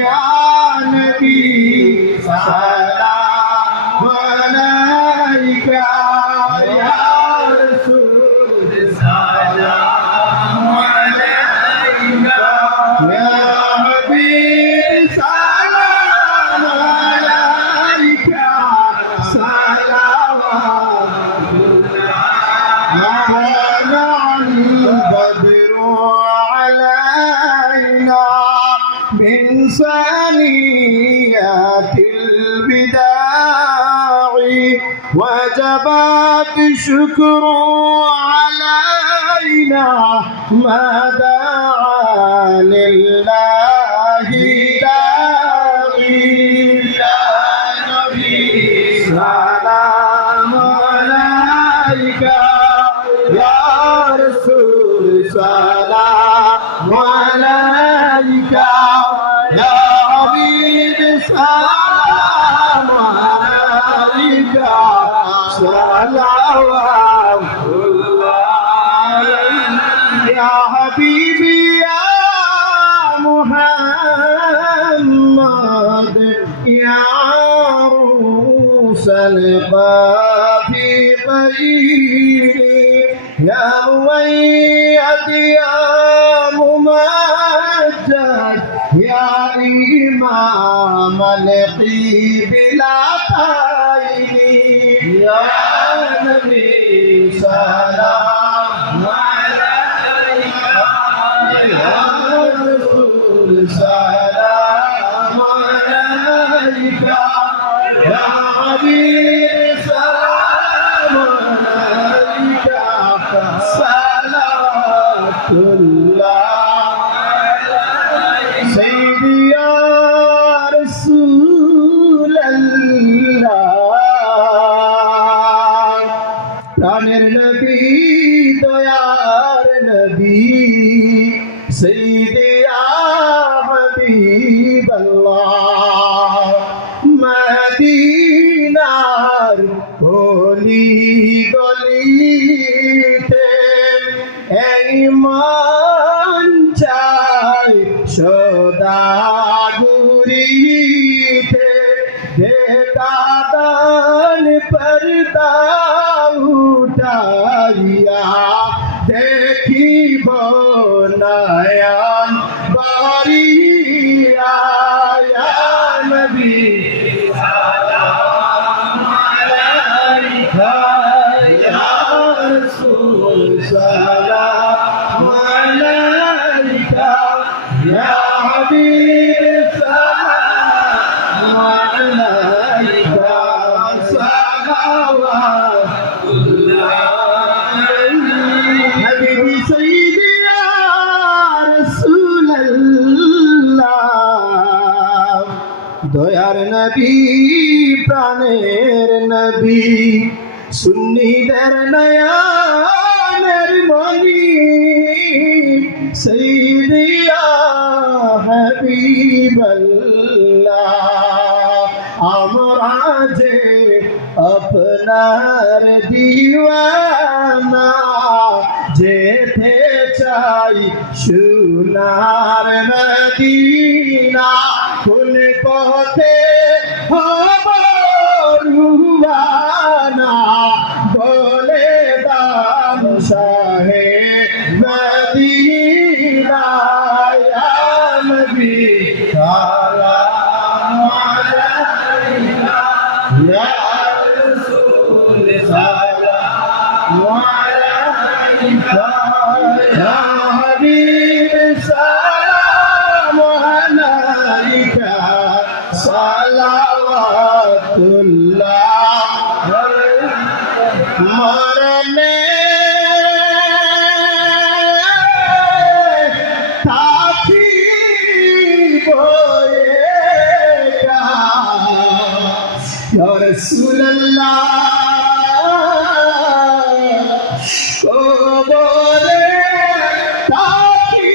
या नबी सलाम अलैका या रसूल सलाम अलैका या हबीब सलाम अलैका البدر علينا من ثنيات الوداع وجب الشكر علينا ما دعا لله داعي يا نبي سلام عليك يا رسول سلام عليك يا حبيب سلام عليك صلوات الله يا حبيبي يا محمد يا عروس الخفيفين يا مؤيد يا ممجد يا إمام القبلتين يا نبي سلام عليك يا رسول سلام عليك يا حبيب سلام عليك صلوات الله سيدي يا رسول الله প্রাণের নবী দয়ার নবী سيدي يا حبيب الله মদিনার গলি গলিতে এই মন চাই সদা ঘুরিতে দাদান পর্দা উঠাইয়া দেখিব নয়ন বারিয়া ইয়া নবী সালাম আলাইকা ইয়া রাসূল সালাম আলাইকা ইয়া হাবিব সালাম আলাইকা সালাওয়াতুল্লাহ হাবিবি সাইয়্যিদি ইয়া রাসূলুল্লাহ দয়ার নবী প্রাণের নবী সুন্নিদের নয়নের মনি সাইয়্যিদি ইয়া হাবিবাল্লাহ আমরা যে আপনার দিওয়ানা যেতে চাই সোনার মদিনা কোন পথে হব রুয়ানা বলে দাম শাহে মদিনা ইয়া নবী সালাম আলাইকা ইয়া রাসূল সালাম আলাইকা ইয়া হাবিব সালাম আলাইকা সালাওয়াতুল্লাহ মরণে সাথী বয়েগা ইয়া রাসূলুল্লাহ কবরে সাথী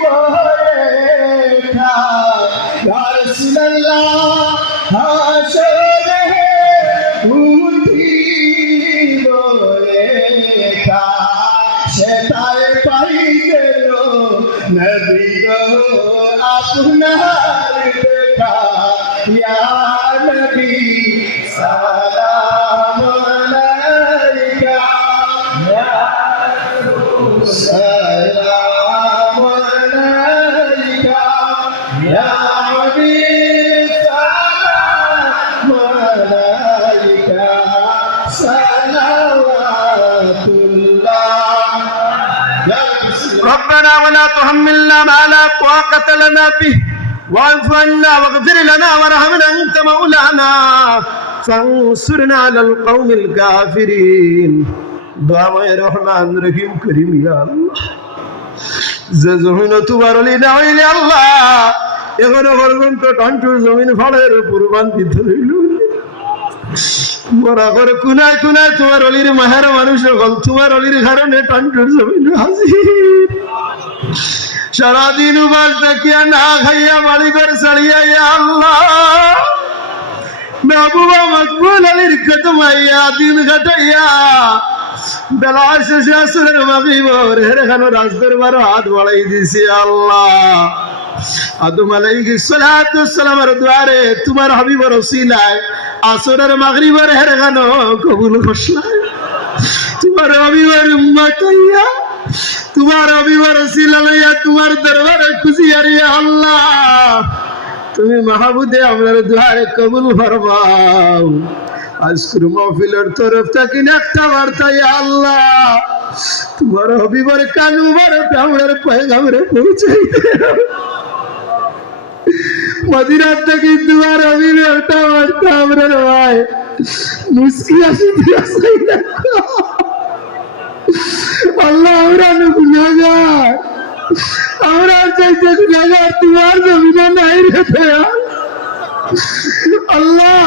বয়েগা ইয়া রাসূলুল্লাহ হাসরে উঠিব একা সেটাই পাই গেল নবী গো আপনার দেখা ইয়া নবী সালাম আলাইকা ইয়া সালাম আলাইকা ইয়া হাবিব সালাম আলাইকা সালাওয়াতুল্লাহ ربنا ولا تحملنا ما لا طاقة لنا به واعف عنا واغفر لنا وارحمنا أنت مولانا فانصرنا على القوم الكافرين دعاء رحمن رحيم كريم يا الله যে জমিন তোমার অলি না হইলে আল্লাহ এখনো পর্যন্ত টান্টুর জমিন ফাড়ের পূর্বান্তিত রইল মরা করে কুনায় কুনায় তোমার অলির মাহের মানুষ সকল তোমার অলির কারণে টান্টুর জমিন হাজির সারাদিন উপাস দেখিয়া না খাইয়া বাড়ি করে ছাড়িয়া আল্লাহ মেহবুবা মকবুল আলীর কদমাইয়া দিন কাটাইয়া বেলা শেষে আসরের মাগরিবর হেরেখানো রাজদরবার হাত বাড়াই দিছি আল্লাহ আদম আলাইহিস সালাতু ওয়াসসালামের দুয়ারে তোমার হাবিবের ওসিলায় আসরের মাগরিবর হেরেখানো কবুল করছলাই তোমার হাবিবের উম্মত হইয়া তোমার হাবিবের ওসিলা লইয়া তোমার দরবারে খুশিয়ারিয়া আল্লাহ তুমি মাহবুদে আমরার দুয়ারে কবুল ফরমাও আজকের মাহফিলের তরফ থেকে একটা বার্তা ইয়া আল্লাহ তোমার হাবিবের কান মুবারক আমরার পয়গামরে পৌঁছাই দাও মদিনা থেকে তোমার হাবিবের একটা বার্তা আমরার ভাই মুস্কি আসি দিয়া সাইদা আল্লাহ আমরা গুনাহগার আমরা চাইতে গুনাহগার তোমার জমিনে নাই রে দয়াল আল্লাহ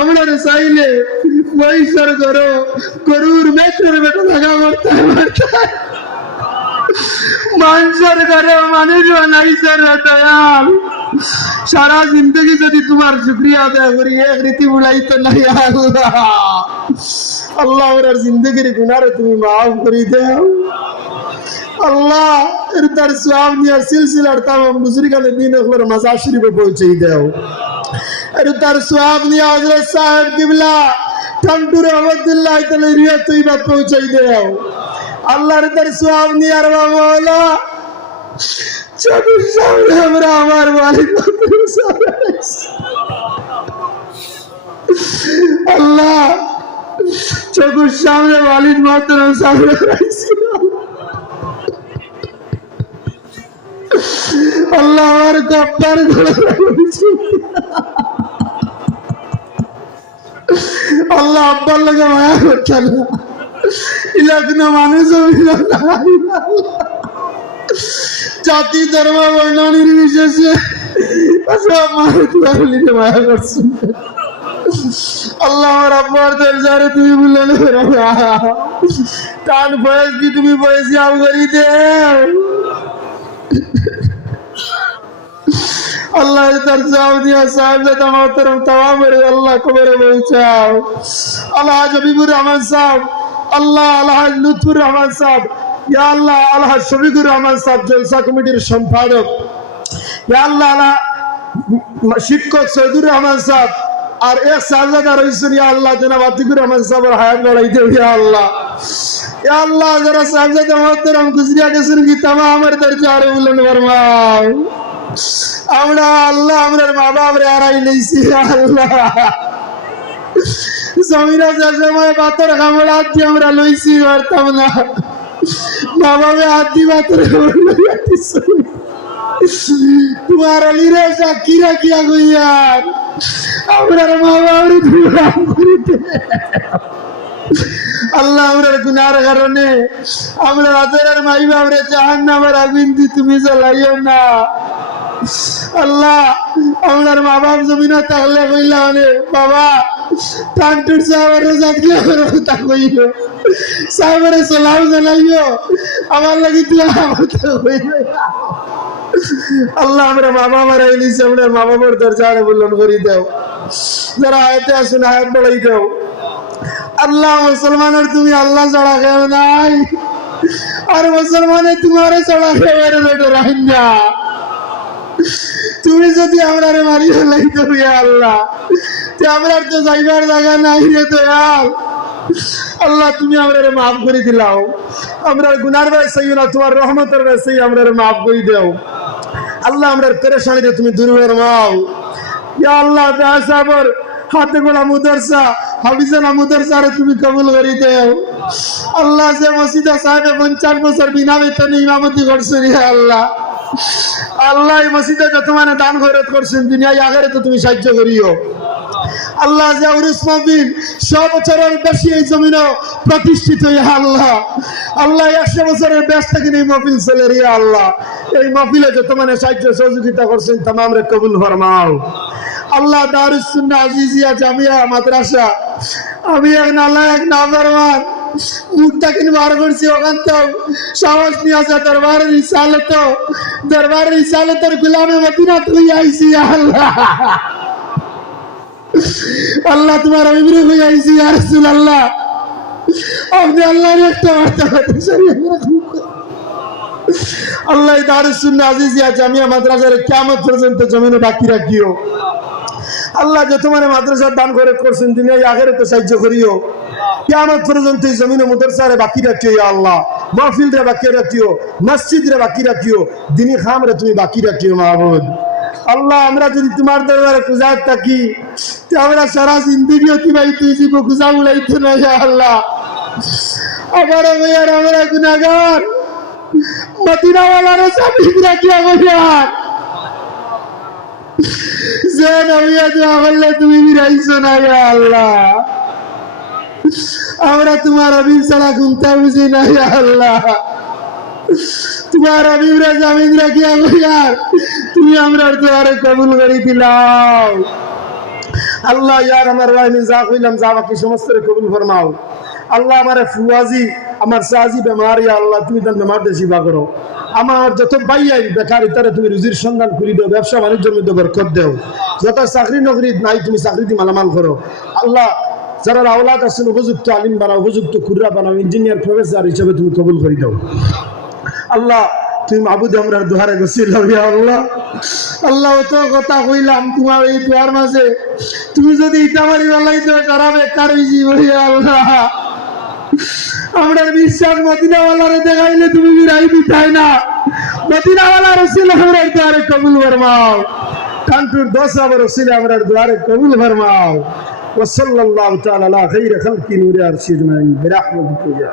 আমরা চাইলে পয়সার করো গরুর মেঘের বেটা লাগা করতে মানুষের ঘরে মানুষ বানাইছে রে দয়াল সারা জিন্দগি যদি তোমার শুকরিয়া আদায় করি এক রীতি বুলাইতে নাই আল্লাহ আল্লাহ ওর জিন্দগির গুনারে তুমি মাফ করে দাও আল্লাহ এর তার সওয়াব নিয়ে সিলসিলার তামাম বুজুর্গানে দিন ওর মাজার শরীফে পৌঁছে দাও এর তার সওয়াব নিয়ে হযরত সাহেব কিবলা টান্টুর আব্দুল্লাহ তাআলা রিয়া তৈবা পৌঁছে দাও আল্লাহর তার সওয়াব নিয়ে আর মাওলা চতুর সামনে আমরা আমার মালিক আল্লাহ চতুর সামনে মালিক মাত্র সামনে আল্লাহ আমার কপ্পার আল্লাহ আব্বার লোকে মায়া করছে না ইলাকনা মানুষ জাতি ধর্ম বর্ণ নির্বিশেষে সব মানুষ মায়া করছে আল্লাহ আমার আব্বার দরজারে তুমি বললেন কান বয়স কি তুমি বয়সী আবগারি দে আল্লাহ তার যাও দিয়া সাহেবজাদা মোহতরম তাওয়ামের আল্লাহ কবরে পৌঁছাও আল্লাহ হাবিবুর রহমান সাহেব আল্লাহ আল্লাহ লুৎফুর রহমান সাহেব ইয়া আল্লাহ আল্লাহ শফিকুর রহমান সাহেব জলসা কমিটির সম্পাদক ইয়া আল্লাহ আল্লাহ শিক্ষক সৈয়দুর রহমান সাহেব আর এক সাহেবজাদা রইছেন ইয়া আল্লাহ জনাব আতিকুর রহমান সাহেবের হায়াত বাড়াই দেও ইয়া আল্লাহ যারা সাহেবজাদা মোহতরম গুজরিয়া গেছেন কি তামামের দরজারে বুলন্দ ফরমাও আমরা আল্লাহ আমরা মা বাপরে হারাই লইছি আল্লাহ জমিনা যে সময় বাতর কামড় হাত দিয়ে আমরা লইছি পারতাম না মা বাপে হাত দিয়ে বাতর তোমার অলিরে সাক্ষী রাখিয়া গইয়ার আমরা মা বাপরে দুরাম করিতে আল্লাহ আমরার গুনার কারণে আমরা আদরের মাই বাপরে জাহান্নামের আগুন দিয়ে তুমি জ্বালাইও না আল্লাহ আমার মা বাপ জমিনা থাকলে কইলা বাবা টান্টুর সাহেবের জাতীয় কথা কইল সাহেবের সালাম জানাইও আমার লাগি তুই আল্লাহ আমরা মা বাবার আইলিস আমরা মা বাবার দরজারে বলন করি দাও যারা আয়াতে আসুন আয়াত বলাই দাও আল্লাহ মুসলমানের তুমি আল্লাহ ছাড়া কেউ নাই আর মুসলমানে তোমারে চড়া খেয়ে বেটো রাহিনা তুমি যদি আমরা মারি হলাই তো আল্লাহ আমরা তো যাইবার জায়গা নাই রে দয়াল আল্লাহ তুমি আমরা মাফ করে দিলাও আমরা গুনার বেশি না তোমার রহমতের বেশি আমরা মাফ করে দাও আল্লাহ আমরা পেরেশানিতে তুমি দূর ফরমাও ইয়া আল্লাহ দাসাবর হাতে গোলা মুদরসা হাফিজানা মুদরসারে তুমি কবুল করে দাও আল্লাহ যে মসজিদে সাহেব 50 বছর বিনা বেতনে ইমামতি করছেন ইয়া আল্লাহ আল্লাহ এই মসজিদে যত মানে দান খয়রাত করছেন দুনিয়ায় আখিরাতে তুমি সাহায্য করিও আল্লাহ যে উরুস মাহফিল 100 বছরের বেশি এই জমিনে প্রতিষ্ঠিত ইয়া আল্লাহ আল্লাহ 100 বছরের বেশ থেকে এই মাহফিল চলে রে আল্লাহ এই মাহফিলে যত মানে সাহায্য সহযোগিতা করছেন तमाम রে কবুল ফরমাও আল্লাহ দারুস সুন্নাহ আজিজিয়া জামিয়া মাদ্রাসা আমি এক নালায়েক নাফরমান মুত্তাকিন বার করছি ওখান তো সাহস নিয়ে আসা দরবারের রিসালতের গোলামে মদিনা তুই আইছি আল্লাহ আল্লাহ তোমার অভিপ্র হয়ে আইছি ইয়া রাসূলুল্লাহ আপনি আল্লাহর একটা বার্তা আল্লাহ দারুস সুন্নাহ আজিজিয়া জামিয়া মাদ্রাসার কিয়ামত পর্যন্ত জমিনে বাকি রাখিও আল্লাহ যত মানে মাদ্রাসার দান খয়রাত করছেন দুনিয়ায় আখিরাতে সাহায্য করিও কিয়ামত পর্যন্ত এই জমিনে মাদ্রাসারে বাকি রাখিও ইয়া আল্লাহ মাহফিল রে বাকি রাখিও মসজিদ রে বাকি রাখিও দিনী খাম রে তুমি বাকি রাখিও মাবুদ আল্লাহ আমরা যদি তোমার দরবারে কুজাত থাকি তে আমরা সারা জিন্দেগি অতিবাহিত জীব কুজা উড়াইতে না ইয়া আল্লাহ আবার আমরা গুনাহগার মদিনা ওয়ালারে সাবিক রাখিয়া বলিয়ার যে নবিয়া দোয়া করলে তুমি বিরাইছো না ইয়া আল্লাহ আমরা তোমার হাবিব ছাড়া গুনতে বুঝি না ইয়া আল্লাহ তোমার হাবিবরে জামিন রাখিয়া বলিয়ার তুমি আমরার দোয়ারে কবুল করে দিলাও আল্লাহ ইয়ার আমার রাহিমিন যা কইলাম যা বাকি সমস্ত কবুল ফরমাও আল্লাহ আমারে ফুয়াজি আমার সাজি বেমার ইয়া আল্লাহ তুমি তার বেমারটা শিফা করো আমার যত ভাই আই বেকার ইতারে তুমি রুজির সন্ধান করে দাও ব্যবসা বাণিজ্যের মধ্যে বরকত দাও যত চাকরি নকরি নাই তুমি চাকরি দি মালামাল করো আল্লাহ যারা আওলাদ আছেন উপযুক্ত আলিম বানাও উপযুক্ত কুররা বানাও ইঞ্জিনিয়ার প্রফেসর হিসেবে তুমি কবুল করে দাও আল্লাহ তুমি মাবুদ আমরার দুয়ারে গসিলা ইয়া আল্লাহ আল্লাহ তো কথা কইলাম তোমার এই দুয়ার মাঝে তুমি যদি ইটামারি বালাই তো সারা বেকার হইছি ইয়া আল্লাহ আমরার বিশ্বাস মদিনাওয়ালারে দেখাইলে তুমি বিরাই দিতাই না মদিনাওয়ালার রসিলা আমরার দুয়ারে কবুল ফরমাও কানপুর 10 আবার রসিলা আমরার দুয়ারে কবুল ফরমাও ওয়া সাল্লাল্লাহু তাআলা আলা খাইরি খালকি নূরি আরশিদিনা বিরহমাতিকা